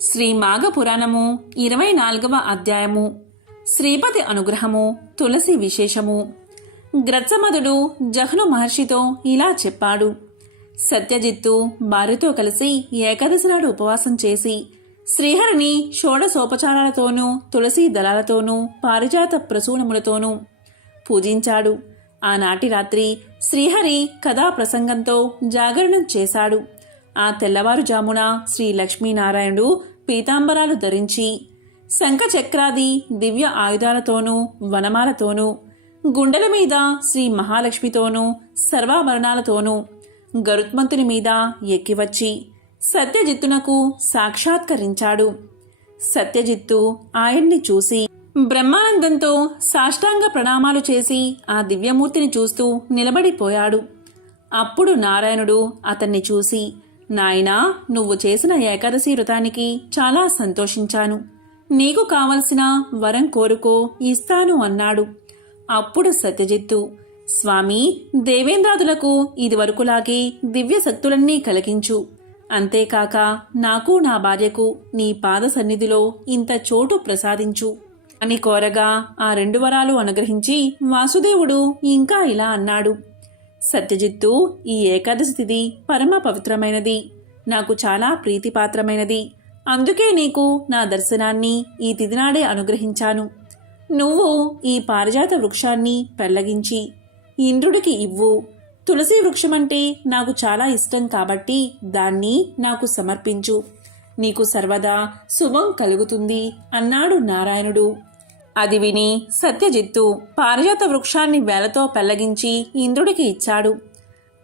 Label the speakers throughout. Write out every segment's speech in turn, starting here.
Speaker 1: శ్రీ మాఘ పురాణము ఇరవై నాలుగవ అధ్యాయము. శ్రీపతి అనుగ్రహము తులసి విశేషము. గ్రత్సమదుడు జహ్ను మహర్షితో ఇలా చెప్పాడు. సత్యజిత్తు భార్యతో కలిసి ఏకాదశి నాడు ఉపవాసం చేసి శ్రీహరిని షోడసోపచారాలతోనూ తులసి దళాలతోనూ పారిజాత ప్రసూనములతోనూ పూజించాడు. ఆనాటి రాత్రి శ్రీహరి కథా ప్రసంగంతో జాగరణం చేశాడు. ఆ తెల్లవారుజామున శ్రీ లక్ష్మీనారాయణుడు పీతాంబరాలు ధరించి శంఖచక్రాది దివ్య ఆయుధాలతోనూ వనమాలతోనూ గుండెల మీద శ్రీ మహాలక్ష్మితోనూ సర్వాభరణాలతోనూ గరుత్మంతుని మీద ఎక్కివచ్చి సత్యజిత్తునకు సాక్షాత్కరించాడు. సత్యజిత్తు ఆయన్ని చూసి బ్రహ్మానందంతో సాష్టాంగ ప్రణామాలు చేసి ఆ దివ్యమూర్తిని చూస్తూ నిలబడిపోయాడు. అప్పుడు నారాయణుడు అతన్ని చూసి నాయనా నువ్వు చేసిన ఏకాదశి వ్రతానికి చాలా సంతోషించాను. నీకు కావలసిన వరం కోరుకో ఇస్తాను అన్నాడు. అప్పుడు సత్యజిత్తు స్వామి దేవేంద్రాదులకు ఇదివరకులాగే దివ్య శక్తులన్నీ కలిగించు. అంతేకాక నాకు నా భార్యకు నీ పాద సన్నిధిలో ఇంత చోటు ప్రసాదించు. అని కోరగా ఆ రెండు వరాలు అనుగ్రహించి వాసుదేవుడు ఇంకా ఇలా అన్నాడు. సత్యజిత్తు ఈ ఏకాదశి తిథి పరమ పవిత్రమైనది. నాకు చాలా ప్రీతిపాత్రమైనది. అందుకే నీకు నా దర్శనాన్ని ఈ తిథినాడే అనుగ్రహించాను. నువ్వు ఈ పారిజాత వృక్షాన్ని పెళ్ళగించి ఇంద్రుడికి ఇవ్వు. తులసి వృక్షమంటే నాకు చాలా ఇష్టం కాబట్టి దాన్ని నాకు సమర్పించు. నీకు సర్వదా శుభం కలుగుతుంది అన్నాడు నారాయణుడు. అది విని సత్యజిత్తు పారిజాత వృక్షాన్ని వేలతో పెళ్ళగించి ఇంద్రుడికి ఇచ్చాడు.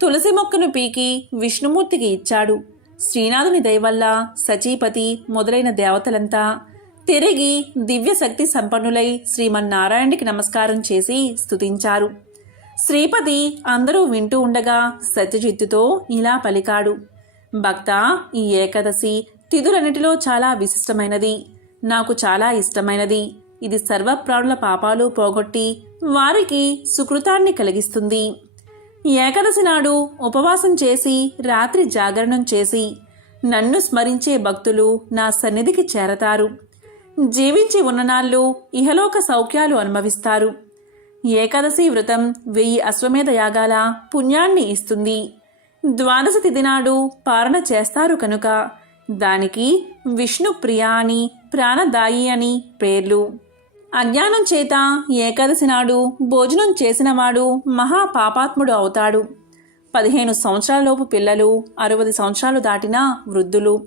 Speaker 1: తులసి మొక్కను పీకి విష్ణుమూర్తికి ఇచ్చాడు. శ్రీనాథుని దయవల్ల సచీపతి మొదలైన దేవతలంతా తిరిగి దివ్య శక్తి సంపన్నులై శ్రీమన్నారాయణుడికి నమస్కారం చేసి స్తుతించారు. శ్రీపతి అందరూ వింటూ ఉండగా సత్యజిత్తుతో ఇలా పలికాడు. భక్త ఈ ఏకాదశి తిథులన్నిటిలో చాలా విశిష్టమైనది. నాకు చాలా ఇష్టమైనది. ఇది సర్వప్రాణుల పాపాలు పోగొట్టి వారికి సుకృతాన్ని కలిగిస్తుంది. ఏకాదశి నాడు ఉపవాసం చేసి రాత్రి జాగరణం చేసి నన్ను స్మరించే భక్తులు నా సన్నిధికి చేరతారు. జీవించి ఉన్ననాళ్ళు ఇహలోక సౌఖ్యాలు అనుభవిస్తారు. ఏకాదశి వ్రతం వెయ్యి అశ్వమేధ యాగాల పుణ్యాన్ని ఇస్తుంది. ద్వాదశ తిథి నాడు పారణ చేస్తారు కనుక దానికి విష్ణు ప్రియా అని ప్రాణదాయి అని పేర్లు. అజ్ఞానం చేత ఏకాదశి నాడు భోజనం చేసినవాడు మహా పాపాత్ముడు అవుతాడు. పదిహేను సంవత్సరాలలోపు పిల్లలు అరవది సంవత్సరాలు దాటిన వృద్ధులు.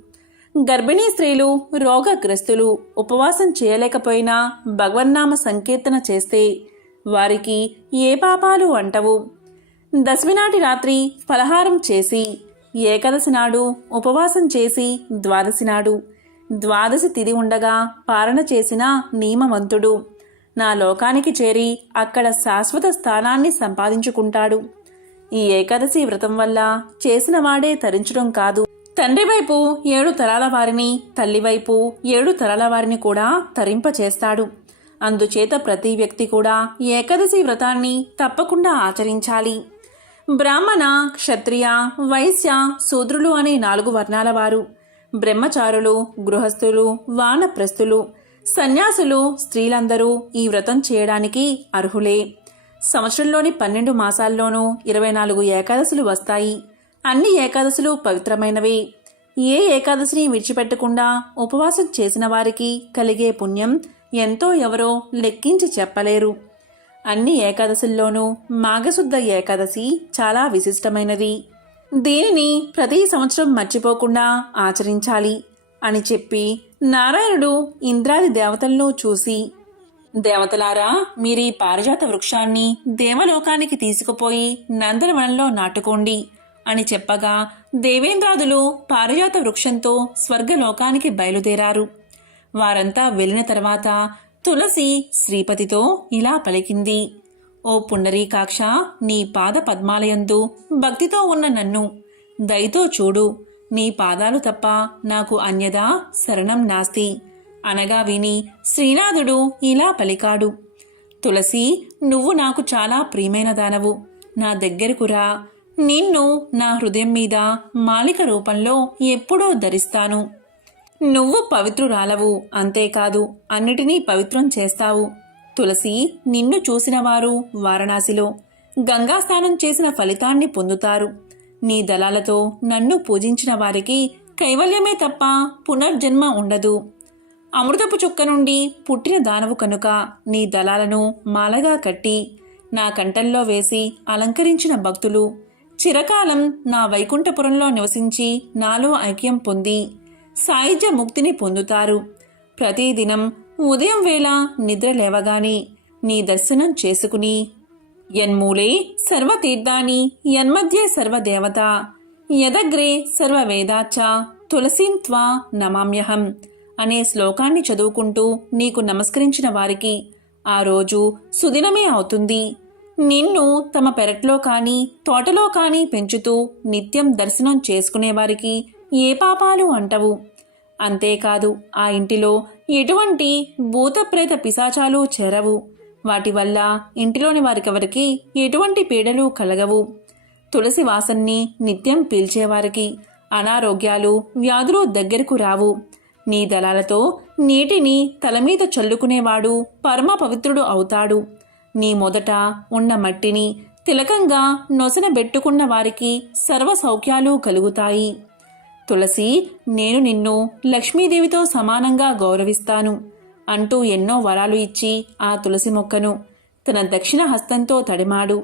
Speaker 1: గర్భిణీ స్త్రీలు రోగగ్రస్తులు ఉపవాసం చేయలేకపోయినా భగవన్నామ సంకీర్తన చేస్తే వారికి ఏ పాపాలు అంటవు. దశమినాటి రాత్రి ఫలహారం చేసి ఏకాదశి నాడు ఉపవాసం చేసి ద్వాదశి నాడు ద్వాదశి తిది ఉండగా పాలన చేసిన నియమవంతుడు నా లోకానికి చేరి అక్కడ శాశ్వత స్థానాన్ని సంపాదించుకుంటాడు. ఈ ఏకాదశి వ్రతం వల్ల చేసిన వాడే తరించడం కాదు. తండ్రి వైపు ఏడు తరాల వారిని తల్లివైపు ఏడు తరాల వారిని కూడా తరింపచేస్తాడు అందుచేత ప్రతి వ్యక్తి కూడా ఏకాదశి వ్రతాన్ని తప్పకుండా ఆచరించాలి. బ్రాహ్మణ క్షత్రియ వైశ్య శూద్రులు అనే నాలుగు వర్ణాల వారు. బ్రహ్మచారులు గృహస్థులు వానప్రస్థులు సన్యాసులు స్త్రీలందరూ ఈ వ్రతం చేయడానికి అర్హులే. సంవత్సరంలోని పన్నెండు మాసాల్లోనూ ఇరవై నాలుగు ఏకాదశులు వస్తాయి. అన్ని ఏకాదశులు పవిత్రమైనవి. ఏ ఏకాదశిని విడిచిపెట్టకుండా ఉపవాసం చేసిన వారికి కలిగే పుణ్యం ఎంతో ఎవరో లెక్కించి చెప్పలేరు. అన్ని ఏకాదశుల్లోనూ మాఘశుద్ధ ఏకాదశి చాలా విశిష్టమైనది. దీనిని ప్రతి సంవత్సరం మర్చిపోకుండా ఆచరించాలి అని చెప్పి నారాయణుడు ఇంద్రాది దేవతలను చూసి దేవతలారా మీరు ఈ పారిజాత వృక్షాన్ని దేవలోకానికి తీసుకుపోయి నందనవనంలో నాటుకోండి అని చెప్పగా దేవేంద్రాదులు పారిజాత వృక్షంతో స్వర్గలోకానికి బయలుదేరారు. వారంతా వెళ్ళిన తర్వాత తులసి శ్రీపతితో ఇలా పలికింది ఓ పుండరీకాక్ష నీ పాద పద్మాలయందు భక్తితో ఉన్న నన్ను. దయతో చూడు నీ పాదాలు తప్ప నాకు అన్యదా శరణం నాస్తి. అనగా విని శ్రీనాథుడు ఇలా పలికాడు. తులసి నువ్వు నాకు చాలా ప్రియమైన దానవు. నా దగ్గరకురా నిన్ను నా హృదయం మీద మాలిక రూపంలో ఎప్పుడూ ధరిస్తాను. నువ్వు పవిత్రురాలవు అంతేకాదు అన్నిటినీ పవిత్రం చేస్తావు. తులసి నిన్ను చూసిన వారు వారణాసిలో. గంగా స్నానం చేసిన ఫలితాన్ని పొందుతారు. నీ దళాలతో నన్ను పూజించిన వారికి కైవల్యమే తప్ప పునర్జన్మ ఉండదు. అమృతపు చుక్క నుండి పుట్టిన దానవు కనుక నీ దళాలను మాలగా కట్టి నా కంటల్లో వేసి అలంకరించిన భక్తులు చిరకాలం నా వైకుంఠపురంలో నివసించి నాలో ఐక్యం పొంది సాయుధ్య ముక్తిని పొందుతారు. ప్రతిదినం ఉదయం వేళ నిద్ర లేవగాని నీ దర్శనం చేసుకుని యన్మూలే సర్వతీర్థాని యన్మధ్యే సర్వదేవత యదగ్రే సర్వవేదాచ తులసీం త్వా నమామ్యహం అనే శ్లోకాన్ని చదువుకుంటూ నీకు నమస్కరించిన వారికి ఆ రోజు సుదినమే అవుతుంది. నిన్ను తమ పెరట్లో కానీ తోటలో కానీ పెంచుతూ నిత్యం దర్శనం చేసుకునేవారికి ఏ పాపాలు అంటవు. అంతేకాదు ఆ ఇంటిలో ఎటువంటి భూతప్రేత పిశాచాలు చేరవు. వాటి వల్ల ఇంటిలోని వారికెవరికి ఎటువంటి పీడలు కలగవు. తులసి వాసన్ని నిత్యం పీల్చేవారికి అనారోగ్యాలు వ్యాధులు దగ్గరకు రావు. నీ దళాలతో నీటిని తలమీద చల్లుకునేవాడు పరమ పవిత్రుడు అవుతాడు. నీ మొదట ఉన్న మట్టిని తిలకంగా నొసనబెట్టుకున్న వారికి సర్వ సౌఖ్యాలు కలుగుతాయి. తులసి నేను నిన్ను లక్ష్మీదేవితో సమానంగా గౌరవిస్తాను అంటూ ఎన్నో వరాలు ఇచ్చి ఆ తులసి మొక్కను తన దక్షిణ హస్తంతో తడిమాడు.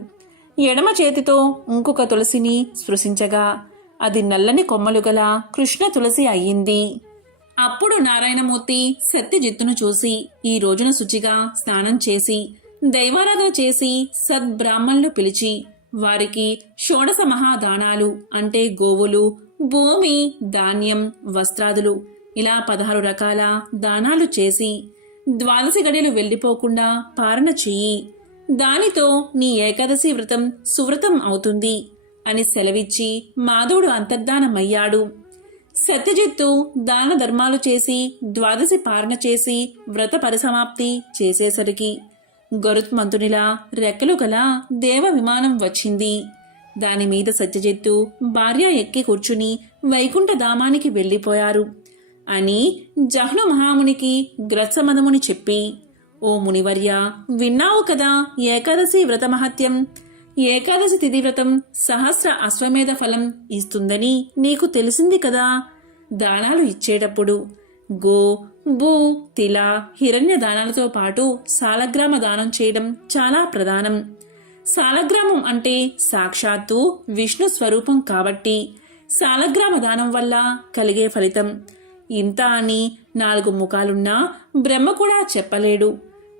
Speaker 1: ఎడమ చేతితో ఇంకొక తులసిని స్పృశించగా అది నల్లని కొమ్మలు గల కృష్ణ తులసి అయ్యింది. అప్పుడు నారాయణమూర్తి సత్యజిత్తును చూసి ఈ రోజున శుచిగా స్నానం చేసి దైవారాధన చేసి సద్బ్రాహ్మణులు పిలిచి వారికి షోడశ మహాదానాలు అంటే గోవులు భూమి ధాన్యం వస్త్రాదులు ఇలా పదహారు రకాల దానాలు చేసి ద్వాదశి గడియలు వెళ్ళిపోకుండా పారణ చెయ్యి. దానితో నీ ఏకాదశి వ్రతం సువ్రతం అవుతుంది అని సెలవిచ్చి మాధవుడు అంతర్ధానమయ్యాడు. సత్యజిత్తు దాన ధర్మాలు చేసి ద్వాదశి పారణ చేసి వ్రత పరిసమాప్తి చేసేసరికి గరుత్మంతునిలా రెక్కలు గల దేవ విమానం వచ్చింది. దానిమీద సత్యజిత్తు భార్య ఎక్కి కూర్చుని వైకుంఠధామానికి వెళ్ళిపోయారు. అని జహ్ను మహామునికి గ్రత్సమదముని చెప్పి ఓ మునివర్య విన్నావు కదా ఏకాదశి వ్రత మహత్యం ఏకాదశి తిథి వ్రతం సహస్ర అశ్వమేధ ఫలం ఇస్తుందని నీకు తెలిసింది కదా? దానాలు ఇచ్చేటప్పుడు గో భూ తిల హిరణ్య దానాలతో పాటు సాలగ్రామ దానం చేయడం చాలా ప్రధానం. సాలగ్రామం అంటే సాక్షాత్తు విష్ణు స్వరూపం కాబట్టి సాలగ్రామ దానం వల్ల కలిగే ఫలితం. ఇంత అని నాలుగు ముఖాలున్నా బ్రహ్మ కూడా చెప్పలేడు.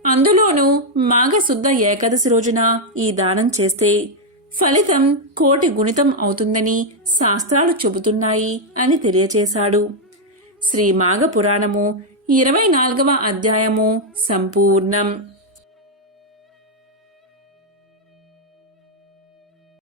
Speaker 1: అందులోనూ మాఘశుద్ధ ఏకాదశి రోజున ఈ దానం చేస్తే ఫలితం కోటి గుణితం అవుతుందని శాస్త్రాలు చెబుతున్నాయి అని తెలియచేశాడు. శ్రీ మాఘ పురాణము ఇరవై నాలుగవ అధ్యాయము సంపూర్ణం.